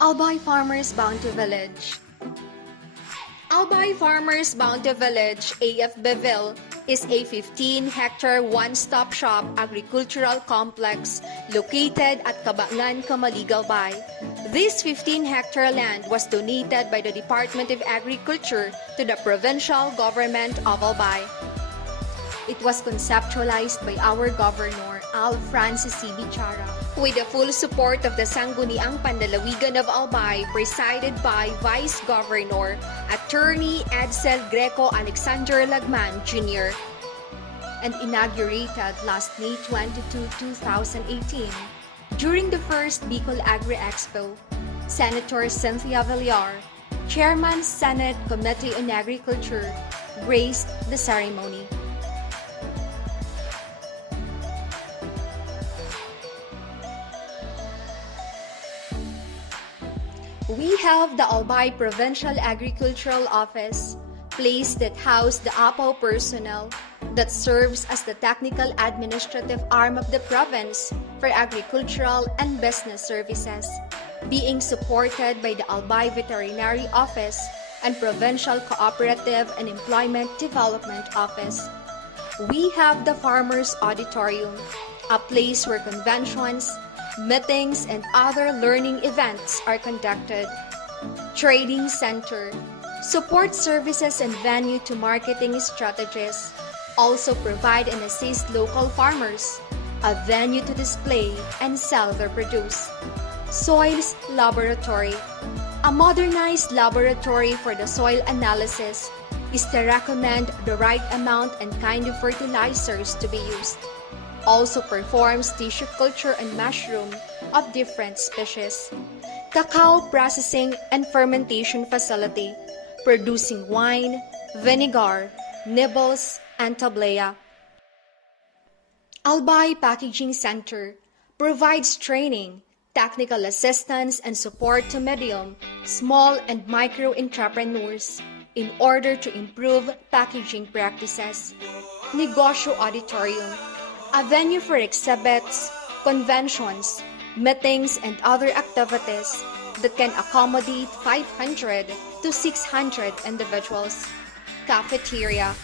Albay Farmers Bounty Village. Albay Farmers Bounty Village, AFBville, is a 15-hectare one-stop shop agricultural complex located at Cabangan, Camaligal Bay. This 15-hectare land was donated by the Department of Agriculture to the provincial government of Albay. It was conceptualized by our governor, Al Francis C. Bichara, with the full support of the Sangguniang Pandalawigan of Albay, presided by Vice Governor Attorney Edsel Greco Alexander Lagman Jr., and inaugurated last May 22, 2018. During the first Bicol Agri-Expo, Senator Cynthia Villar, Chairman Senate Committee on Agriculture, graced the ceremony. We have the Albay Provincial Agricultural Office, place that housed the APO personnel that serves as the technical administrative arm of the province for agricultural and business services, being supported by the Albay Veterinary Office and Provincial Cooperative and Employment Development Office. We have the Farmers Auditorium, a place where conventions, meetings, and other learning events are conducted. Trading Center, support services and venue to marketing strategies, also provide and assist local farmers, a venue to display and sell their produce. Soils Laboratory, a modernized laboratory for the soil analysis is to recommend the right amount and kind of fertilizers to be used. Also performs tissue culture and mushroom of different species. Cacao processing and fermentation facility, producing wine, vinegar, nibbles, and tablea. Albay Packaging Center provides training, technical assistance, and support to medium, small, and micro entrepreneurs in order to improve packaging practices. Negosyo Auditorium, a venue for exhibits, conventions, meetings, and other activities that can accommodate 500 to 600 individuals. Cafeteria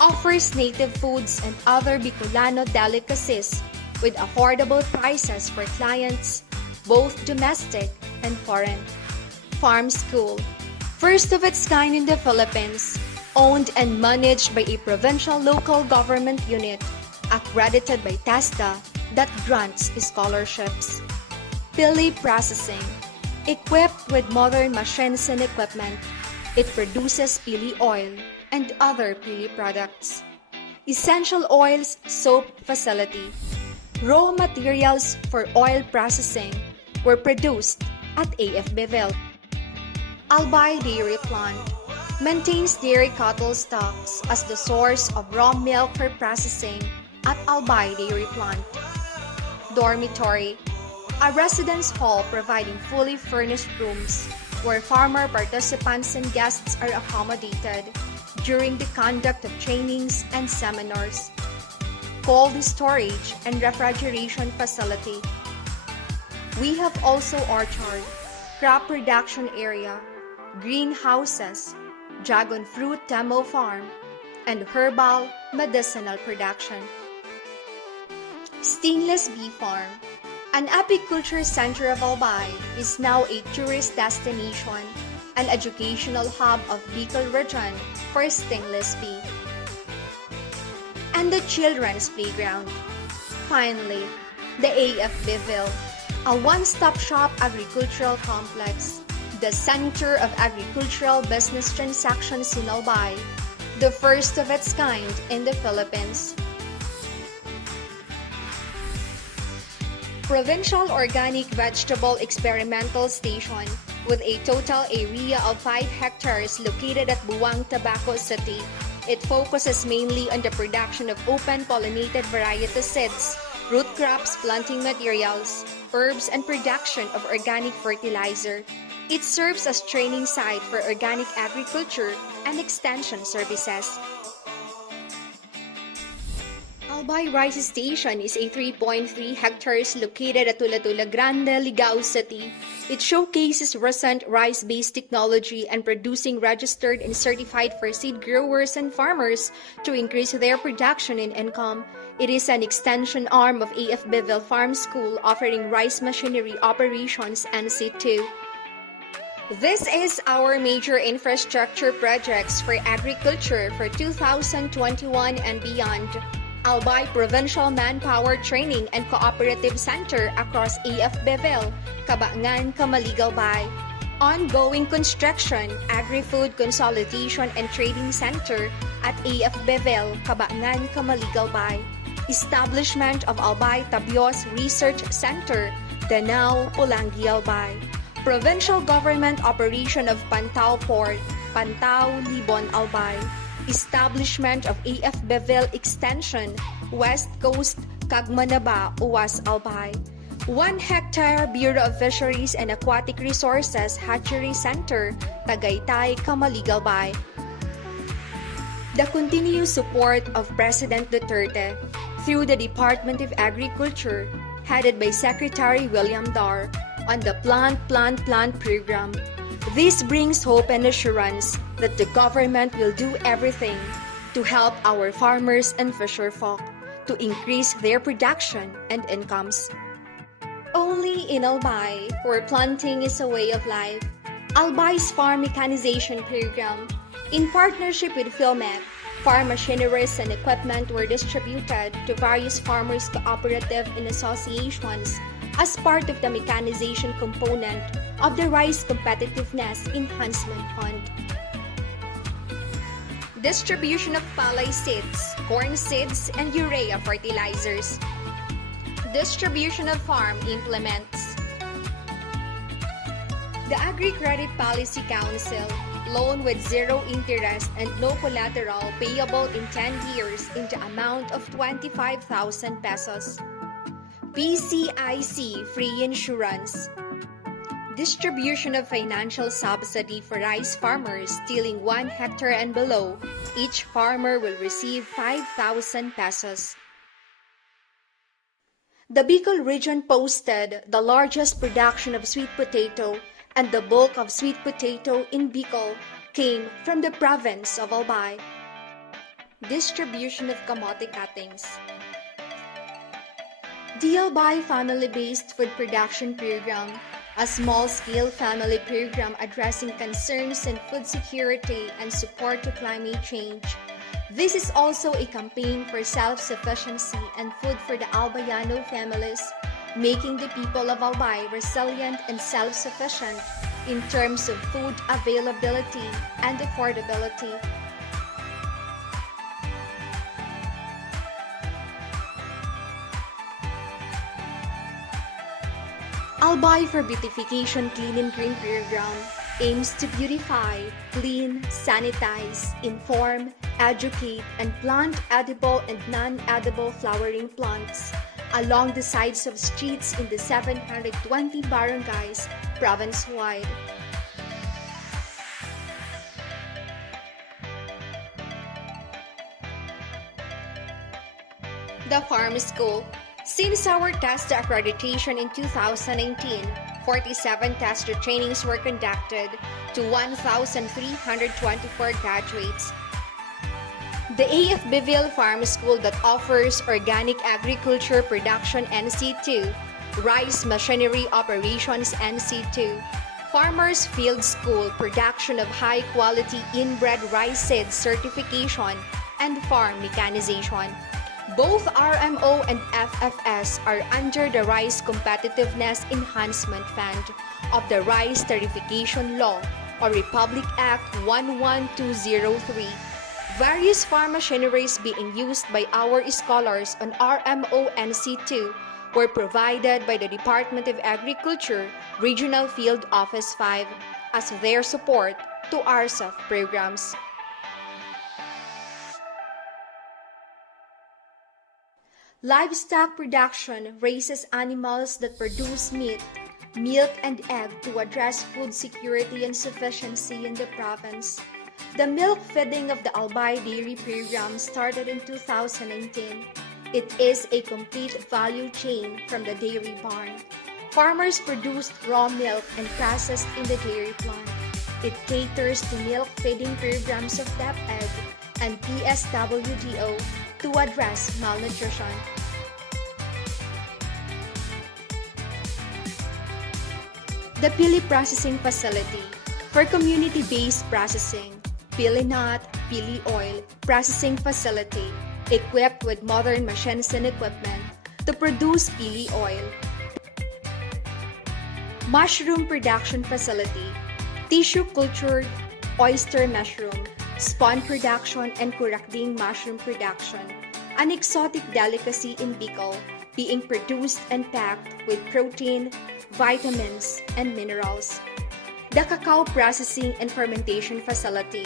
offers native foods and other Bicolano delicacies with affordable prices for clients, both domestic and foreign. Farm School, first of its kind in the Philippines, owned and managed by a provincial local government unit accredited by TESDA that grants scholarships. Pili Processing, equipped with modern machines and equipment, it produces pili oil and other pili products. Essential Oils Soap Facility, raw materials for oil processing were produced at AFBville. Albay Dairy Plant maintains dairy cattle stocks as the source of raw milk for processing at Albay Dairy Plant. Dormitory, a residence hall providing fully furnished rooms where farmer participants and guests are accommodated during the conduct of trainings and seminars. Cold storage and refrigeration facility. We have also orchard, crop production area, greenhouses, dragon fruit demo farm, and herbal medicinal production. Stainless Bee Farm, an apiculture center of Albay, is now a tourist destination, an educational hub of Bicol region for stingless bee. And the Children's Playground. Finally, the AFBville, a one-stop shop agricultural complex, the center of agricultural business transactions in Albay, the first of its kind in the Philippines. Provincial Organic Vegetable Experimental Station with a total area of 5 hectares located at Buwang, Tabaco City. It focuses mainly on the production of open-pollinated variety seeds, root crops, planting materials, herbs, and production of organic fertilizer. It serves as training site for organic agriculture and extension services. Albay Rice Station is a 3.3 hectares located at Tula-Tula Grande, Ligao City. It showcases recent rice-based technology and producing registered and certified for seed growers and farmers to increase their production and income. It is an extension arm of AF Beville Farm School offering rice machinery operations and situ. This is our major infrastructure projects for agriculture for 2021 and beyond. Albay Provincial Manpower Training and Cooperative Center across AF Beville, Cabangan, Camaligalbay. Ongoing construction, Agri-Food Consolidation and Trading Center at AF Beville, Cabangan, Camaligalbay. Establishment of Albay Tabios Research Center, Danao, Pulangi, Albay. Provincial Government Operation of Pantao Port, Pantao, Libon, Albay. Establishment of AF Beville Extension, West Coast, Cagmanaba, Uwas, Albay. 1 hectare Bureau of Fisheries and Aquatic Resources Hatchery Center, Tagaytay, Camaligalbay. The continuous support of President Duterte through the Department of Agriculture, headed by Secretary William Dar, on the Plant program. This brings hope and assurance that the government will do everything to help our farmers and fisherfolk to increase their production and incomes. Only in Albay, where planting is a way of life, Albay's Farm Mechanization Program, in partnership with Philmet, farm machineries and equipment were distributed to various farmers' cooperative and associations as part of the mechanization component of the Rice Competitiveness Enhancement Fund. Distribution of palay seeds, corn seeds, and urea fertilizers. Distribution of farm implements. The Agri-Credit Policy Council, loan with zero interest and no collateral payable in 10 years in the amount of 25,000 pesos. PCIC free insurance. Distribution of financial subsidy for rice farmers tilling 1 hectare and below. Each farmer will receive 5,000 pesos. The Bicol region posted the largest production of sweet potato, and the bulk of sweet potato in Bicol came from the province of Albay. Distribution of kamote cuttings. The Albay Family-Based Food Production Program, a small-scale family program addressing concerns in food security and support to climate change. This is also a campaign for self-sufficiency and food for the Albayano families, making the people of Albay resilient and self-sufficient in terms of food availability and affordability. Albay for Beautification Clean and Green Program aims to beautify, clean, sanitize, inform, educate, and plant edible and non-edible flowering plants along the sides of streets in the 720 barangays province-wide. The Farm School. Since our test accreditation in 2019, 47 test trainings were conducted to 1,324 graduates. The AF Beville Farm School that offers organic agriculture production NC2, rice machinery operations NC2, Farmers Field School production of high-quality inbred rice seeds certification, and farm mechanization. Both RMO and FFS are under the Rice Competitiveness Enhancement Fund of the Rice Tarification Law or Republic Act 11203. Various farm machineries being used by our scholars on RMO NC2 were provided by the Department of Agriculture Regional Field Office 5 as their support to RSAF programs. Livestock production raises animals that produce meat, milk, and egg to address food security and sufficiency in the province. The milk feeding of the Albay Dairy Program started in 2019. It is a complete value chain from the dairy barn. Farmers produce raw milk and processed in the dairy plant. It caters to milk feeding programs of DepEd and PSWDO to address malnutrition. The Pili Processing Facility for community-based processing, Pili Nut, Pili Oil Processing Facility, equipped with modern machines and equipment to produce pili oil. Mushroom Production Facility, tissue cultured oyster mushroom, spawn production and kurakding mushroom production, an exotic delicacy in Bicol being produced and packed with protein, vitamins, and minerals. The Cacao Processing and Fermentation Facility,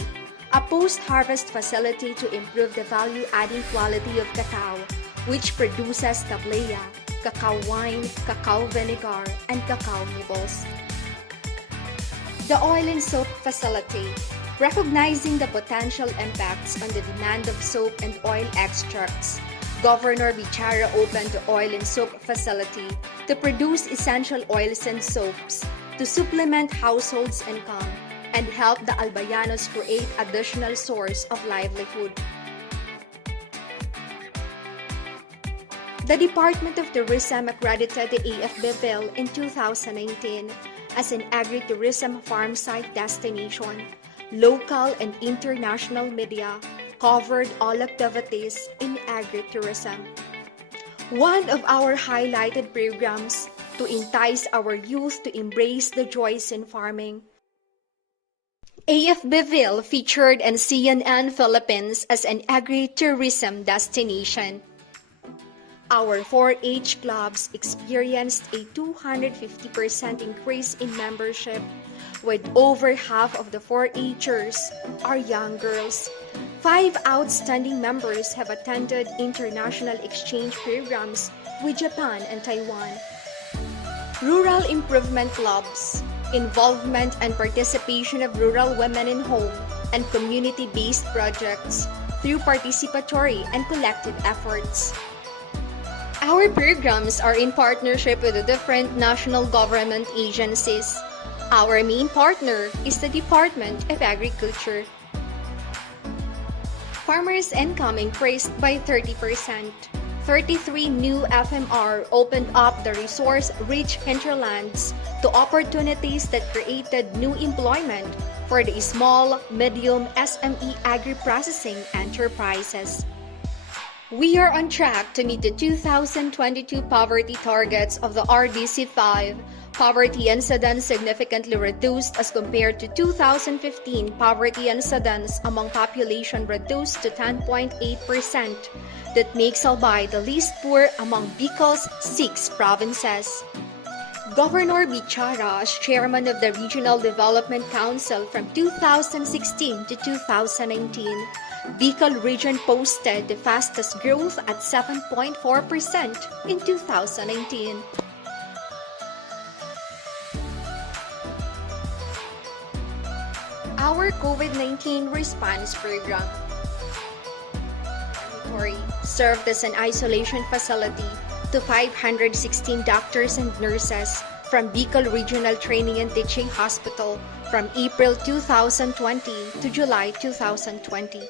a post-harvest facility to improve the value-adding quality of cacao, which produces tablea, cacao wine, cacao vinegar, and cacao nibbles. The Oil and Soap Facility, recognizing the potential impacts on the demand of soap and oil extracts, Governor Bichara opened the Oil and Soap Facility to produce essential oils and soaps to supplement households' income and help the Albayanos create additional source of livelihood. The Department of Tourism accredited the AFB-ville in 2019 as an agritourism farm site destination. Local and international media covered all activities in agritourism. One of our highlighted programs to entice our youth to embrace the joys in farming. AFB-ville featured in CNN Philippines as an agritourism destination. Our 4-H clubs experienced a 250% increase in membership, with over half of the 4-Hers are young girls. 5 outstanding members have attended international exchange programs with Japan and Taiwan. Rural improvement clubs, involvement and participation of rural women in home and community-based projects through participatory and collective efforts. Our programs are in partnership with the different national government agencies. Our main partner is the Department of Agriculture. Farmers' income increased by 30%. 33 new FMR opened up the resource-rich hinterlands to opportunities that created new employment for the small, medium SME agri-processing enterprises. We are on track to meet the 2022 poverty targets of the RDC-5. Poverty incidence significantly reduced as compared to 2015. Poverty incidence among population reduced to 10.8%. That makes Albay the least poor among Bicol's 6 provinces. Governor Bichara, as chairman of the Regional Development Council from 2016 to 2019, Bicol region posted the fastest growth at 7.4% in 2019. Our COVID-19 response program served as an isolation facility to 516 doctors and nurses from Bicol Regional Training and Teaching Hospital from April 2020 to July 2020.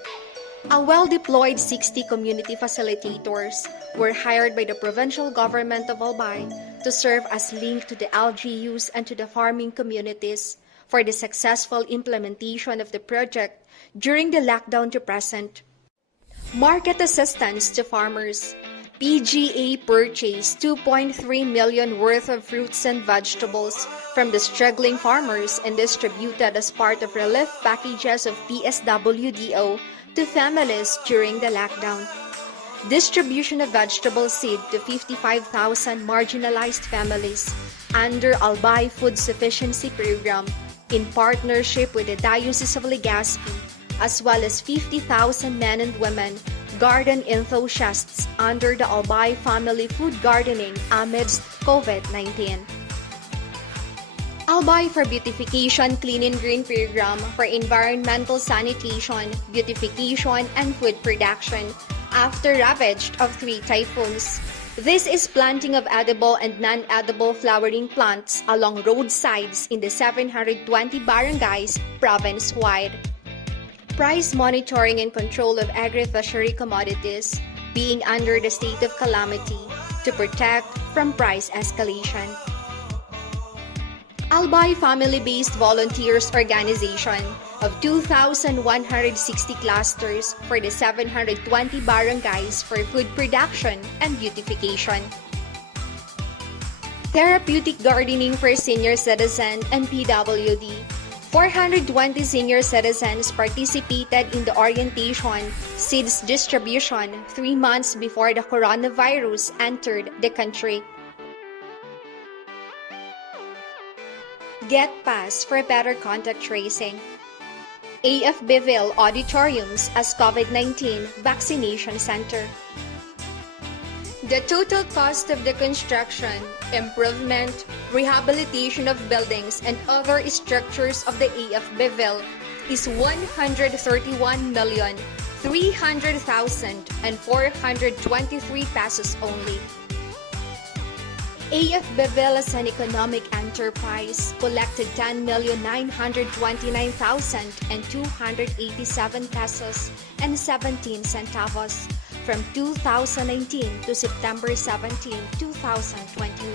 A well-deployed 60 community facilitators were hired by the provincial government of Albay to serve as link to the LGUs and to the farming communities for the successful implementation of the project during the lockdown to present. Market assistance to farmers. PGA purchased 2.3 million worth of fruits and vegetables from the struggling farmers and distributed as part of relief packages of PSWDO to families during the lockdown. Distribution of vegetable seed to 55,000 marginalized families under Albay Food Sufficiency Program in partnership with the Diocese of Legazpi, as well as 50,000 men and women garden enthusiasts under the Albay Family Food Gardening amidst COVID-19. Albay for Beautification Clean and Green Program for environmental sanitation, beautification, and food production after ravaged of 3 typhoons. This is planting of edible and non-edible flowering plants along roadsides in the 720 barangays province-wide. Price monitoring and control of agri-fishery commodities being under the state of calamity to protect from price escalation. Albay Family-Based Volunteers Organization of 2,160 clusters for the 720 barangays for food production and beautification. Therapeutic gardening for senior citizen and PWD. 420 senior citizens participated in the orientation seeds distribution 3 months before the coronavirus entered the country. Get pass for better contact tracing. AFBville auditoriums as COVID-19 vaccination center. The total cost of the construction, improvement, rehabilitation of buildings and other structures of the AFBville is 131,300,423 pesos only. AFBville as an economic enterprise collected 10,929,287 pesos and 17 centavos from 2019 to September 17, 2021.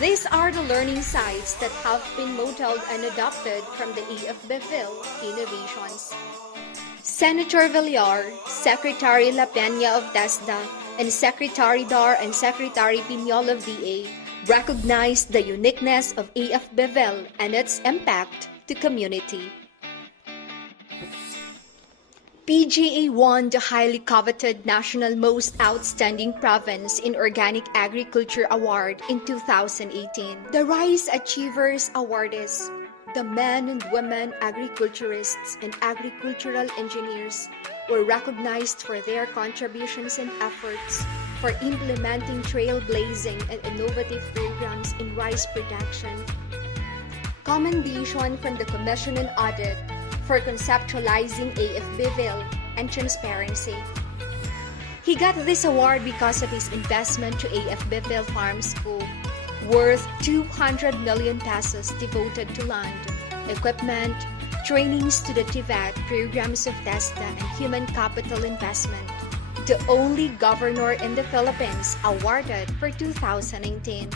These are the learning sites that have been modeled and adopted from the AFBville innovations. Senator Villar, Secretary La Peña of TESDA, and Secretary Dar and Secretary Piñol of DA recognized the uniqueness of AFBville and its impact to community. PGA won the highly coveted National Most Outstanding Province in Organic Agriculture Award in 2018. The Rice Achievers Awardees, the men and women agriculturists and agricultural engineers, were recognized for their contributions and efforts for implementing trailblazing and innovative programs in rice production. Commendation from the Commission on Audit for conceptualizing AFBville and transparency. He got this award because of his investment to AFBville Farm School, worth 200 million pesos devoted to land, equipment, trainings to the TVET, programs of TESDA, and human capital investment, the only governor in the Philippines awarded for 2019.